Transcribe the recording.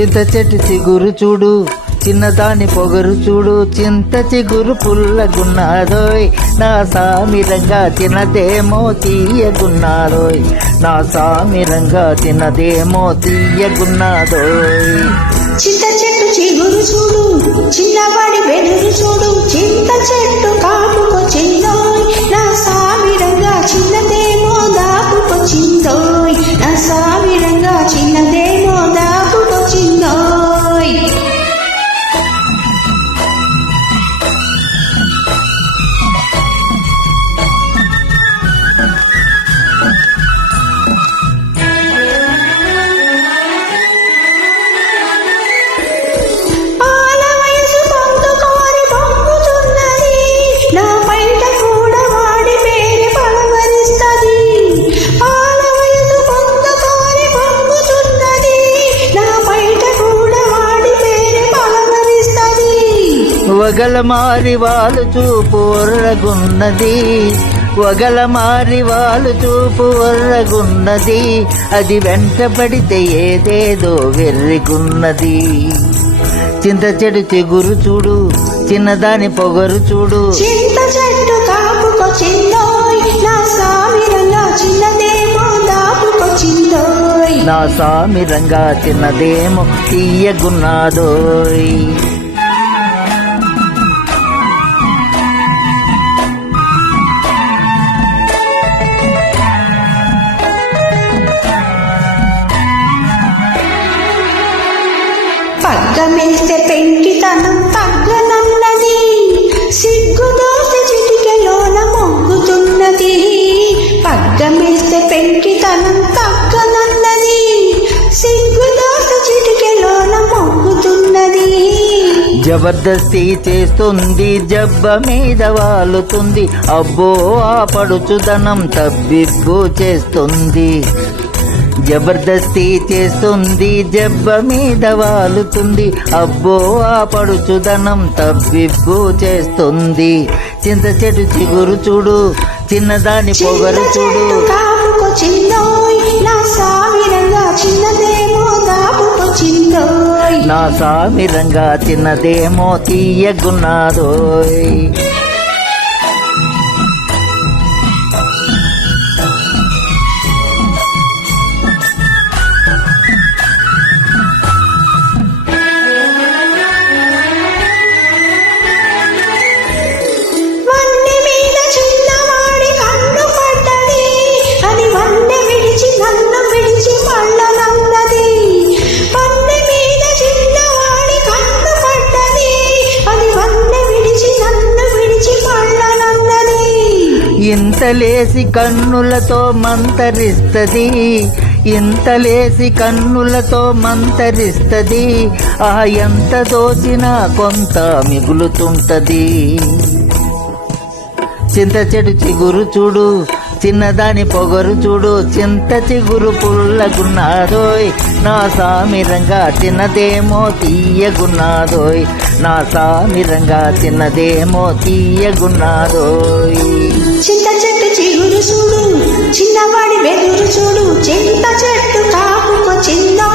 చింత చెట్టు చిగురు చూడు, చిన్నదాని పొగరు చూడు, చింత చిగురు పుల్లగున్నాదోయ్, నా సామిరంగా చిన్నదేమో తీయగున్నాదోయ్, నా సామిరంగా చిన్నదేమో తీయగున్నాదోయ్. చింత చెట్టు చిగురు చూడు, చిన్నవాడి వెదురు చూడు, చింత చెట్టు కాపుకొచ్చిందోయ్, నా సామిరంగా చిన్నదేమో దాపుకొచ్చిందోయ్, నా సామిరంగా చిన్నదేమో దాపుకొచ్చిందోయ్. వగల మారి వాళ్ళు చూపు ఒర్రగున్నది, వగల మారి వాళ్ళు చూపు ఒర్రగున్నది, అది వెంటబడితే ఏదేదో వెర్రిగున్నది. చింత చెట్టు చిగురు చూడు, చిన్నదాని పొగరు చూడు, చింత చెట్టు కాపుకొచ్చిందోయ్, నా సామిరంగా చిన్నదేమో దాపుకొచ్చిందోయ్, నా సామిరంగా చిన్నదేమో తీయగున్నాదోయ్. పగ్గమేస్తే పెంకితనం తగ్గనన్నది, సిగ్గుదోస చిటికెలోన మొగ్గుతున్నది, పగ్గమేస్తే పెంకితనం తగ్గనన్నది, సిగ్గుదోస చిటికెలోన మొగ్గుతున్నది. జబర్దస్తి చేస్తుంది, జబ్బ మీద వాలుతుంది, అబ్బో ఆ పడుచుదనం తబ్బిబ్బు చేస్తుంది. జబర్దస్తి చేస్తుంది, జబ్బ మీద వాలుతుంది, అబ్బో ఆ పడుచుదనం తబ్బిబ్బు చేస్తుంది. చింత చెట్టు చిగురు చూడు, చిన్నదాని పొగరు చూడు, నా సామిరంగా చిన్నదేమో దాపుకొచ్చిందోయ్, నా సామిరంగా చిన్నదేమో తీయగున్నాదోయ్. ఇంతలేసి కన్నులతో మంతరిస్తది, ఇంతలేసి కన్నులతో మంతరిస్తది, ఆ ఎంత దోచినా కొంత మిగులుతుంటది. చింత చెట్టు చిగురు చూడు, చిన్నదాని పొగరు చూడు, చింత చిగురు పుల్లగున్నాదోయ్, నా సామిరంగా చిన్నదేమో తీయగున్నాదోయ్, నా సామిరంగా చిన్నదేమో తీయగున్నాదోయ్. చింత చెట్టు చిగురు చూడు, చిన్నవాడి వెదురు చూడు, చింత చెట్టు కాపుకొచ్చిందో